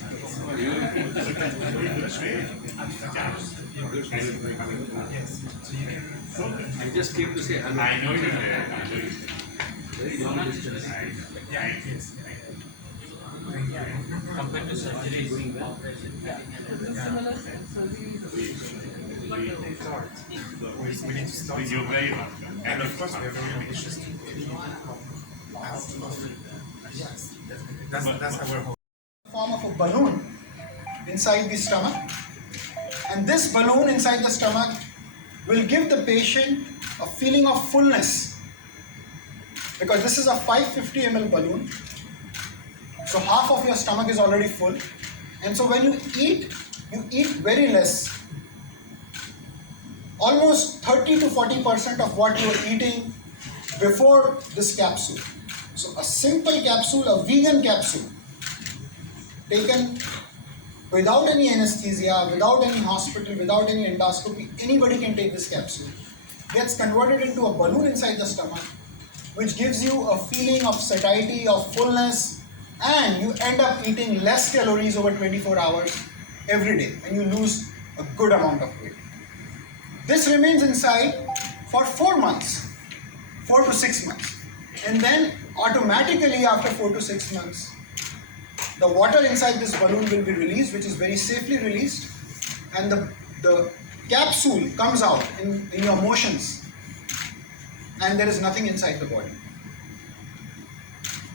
I just came to say hello. I know you're there. I know you're there. Very long distance. Compared to surgery, going well. We need to start. You're very welcome. And of course, we have really issues to yes, that's our hope. Form of a balloon inside the stomach, and this balloon inside the stomach will give the patient a feeling of fullness, because this is a 550 ml balloon, so half of your stomach is already full, and so when you eat very less. Almost 30 to 40% of what you are eating before this capsule. So a simple capsule, a vegan capsule, taken without any anesthesia, without any hospital, without any endoscopy, anybody can take this capsule. Gets converted into a balloon inside the stomach, which gives you a feeling of satiety, of fullness, and you end up eating less calories over 24 hours every day, and you lose a good amount of weight. This remains inside for 4 months, 4 to 6 months, and then automatically after 4 to 6 months, the water inside this balloon will be released, which is very safely released, and the capsule comes out in your motions, and there is nothing inside the body.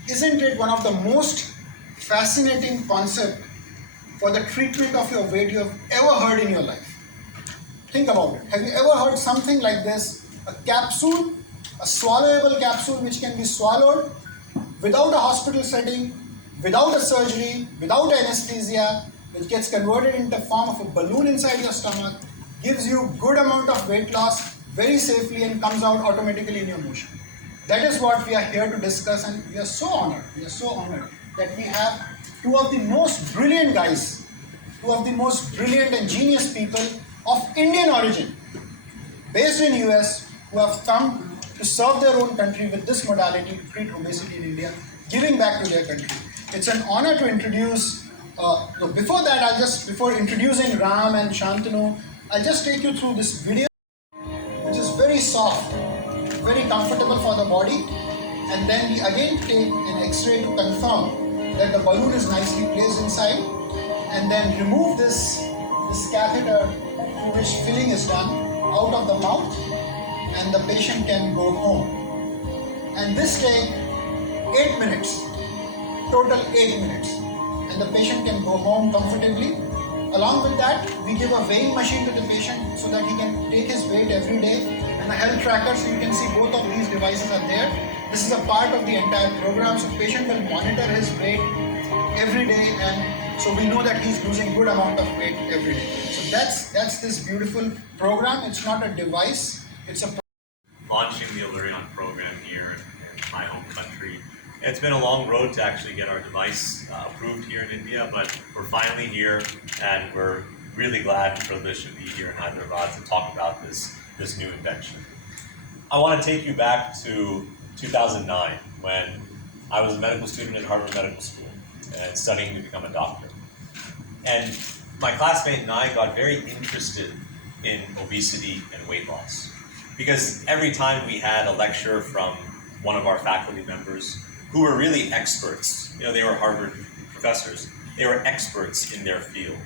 Isn't it one of the most fascinating concepts for the treatment of your weight you have ever heard in your life? Think about it. Have you ever heard something like this? A capsule, a swallowable capsule which can be swallowed without a hospital setting, without a surgery, without anesthesia, which gets converted into form of a balloon inside your stomach, gives you good amount of weight loss very safely, and comes out automatically in your motion. That is what we are here to discuss, and we are so honored that we have two of the most brilliant guys, two of the most brilliant and genius people of Indian origin, based in US, who have come to serve their own country with this modality to treat obesity in India, giving back to their country. It's an honor to introduce, before introducing Ram and Shantanu, I'll just take you through this video, which is very soft, very comfortable for the body, and then we again take an X-ray to confirm that the balloon is nicely placed inside, and then remove this catheter through which filling is done out of the mouth, and the patient can go home. And this takes 8 minutes, total 8 minutes, and the patient can go home comfortably. Along with that, we give a weighing machine to the patient so that he can take his weight every day, and a health tracker, so you can see both of these devices are there. This is a part of the entire program, so patient will monitor his weight every day, and so we know that he's losing good amount of weight every day. So that's this beautiful program. It's not a device, it's a launching the Allurion program here in my home country. It's been a long road to actually get our device approved here in India, but we're finally here, and we're really glad and privileged to be here in Hyderabad to talk about this new invention. I want to take you back to 2009, when I was a medical student at Harvard Medical School and studying to become a doctor. And my classmate and I got very interested in obesity and weight loss, because every time we had a lecture from one of our faculty members who were really experts, they were Harvard professors, they were experts in their field.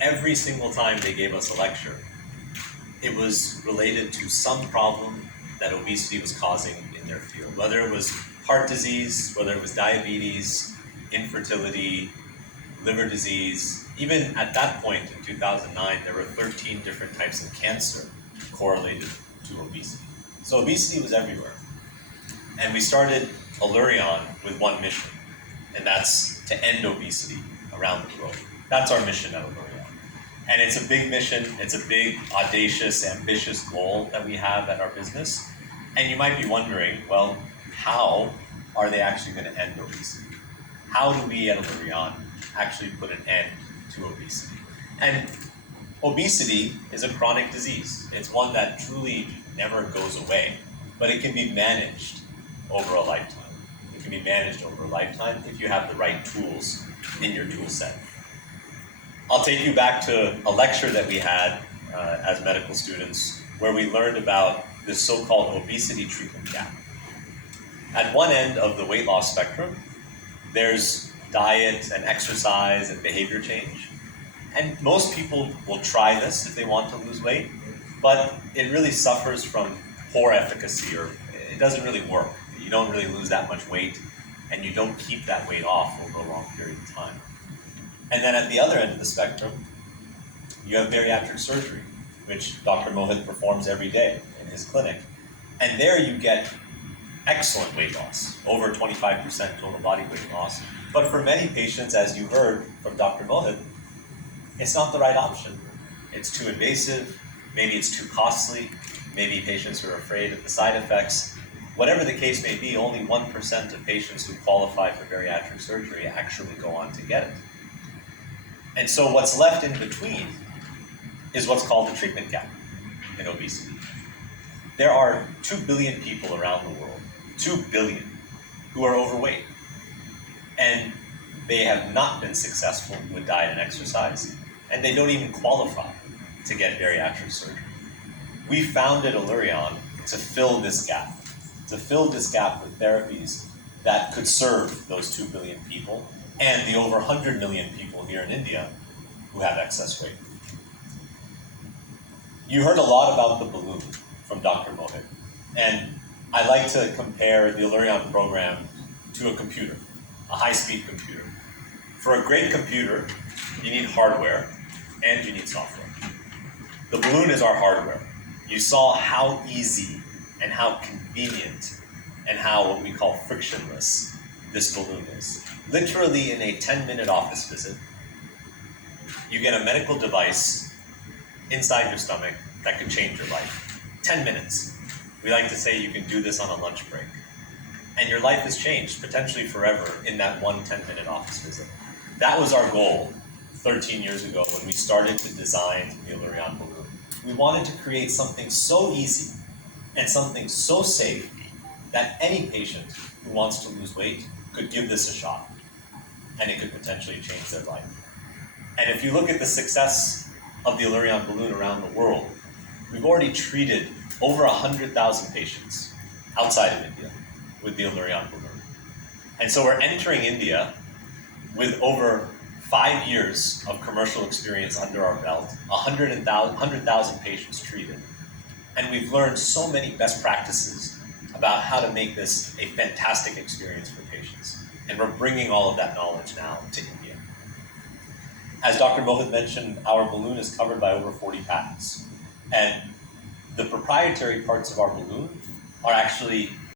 Every single time they gave us a lecture, it was related to some problem that obesity was causing in their field, whether it was heart disease, whether it was diabetes, infertility, liver disease. Even at that point in 2009, there were 13 different types of cancer correlated to obesity. So obesity was everywhere. And we started Allurion with one mission, and that's to end obesity around the globe. That's our mission at Allurion. And it's a big mission, it's a big, audacious, ambitious goal that we have at our business. And you might be wondering, well, how are they actually going to end obesity? How do we at Allurion actually put an end to obesity? And obesity is a chronic disease. It's one that truly never goes away, but it can be managed over a lifetime. It can be managed over a lifetime if you have the right tools in your tool set. I'll take you back to a lecture that we had as medical students where we learned about this so-called obesity treatment gap. At one end of the weight loss spectrum, there's diet and exercise and behavior change. And most people will try this if they want to lose weight, but it really suffers from poor efficacy, or it doesn't really work. You don't really lose that much weight, and you don't keep that weight off over a long period of time. And then at the other end of the spectrum, you have bariatric surgery, which Dr. Mohit performs every day in his clinic. And there you get excellent weight loss, over 25% total body weight loss. But for many patients, as you heard from Dr. Mohit, it's not the right option. It's too invasive, maybe it's too costly, maybe patients are afraid of the side effects. Whatever the case may be, only 1% of patients who qualify for bariatric surgery actually go on to get it. And so what's left in between is what's called the treatment gap in obesity. There are 2 billion people around the world, 2 billion, who are overweight. And they have not been successful with diet and exercise, and they don't even qualify to get bariatric surgery. We founded Allurion to fill this gap with therapies that could serve those 2 billion people and the over 100 million people here in India who have excess weight. You heard a lot about the balloon from Dr. Mohit, and I like to compare the Allurion program to a computer, a high-speed computer. For a great computer, you need hardware and you need software. The balloon is our hardware. You saw how easy and how convenient and how what we call frictionless this balloon is. Literally in a 10-minute office visit, you get a medical device inside your stomach that could change your life. 10 minutes. We like to say you can do this on a lunch break. And your life has changed, potentially forever, in that one 10-minute office visit. That was our goal 13 years ago when we started to design the Allurion balloon. We wanted to create something so easy and something so safe that any patient who wants to lose weight could give this a shot, and it could potentially change their life. And if you look at the success of the Allurion balloon around the world, we've already treated over 100,000 patients outside of India with the Allurion balloon. And so we're entering India with over 5 years of commercial experience under our belt, 100,000 patients treated. And we've learned so many best practices about how to make this a fantastic experience for patients. And we're bringing all of that knowledge now to India. As Dr. Mohit mentioned, our balloon is covered by over 40 patents. And the proprietary parts of our balloon are actually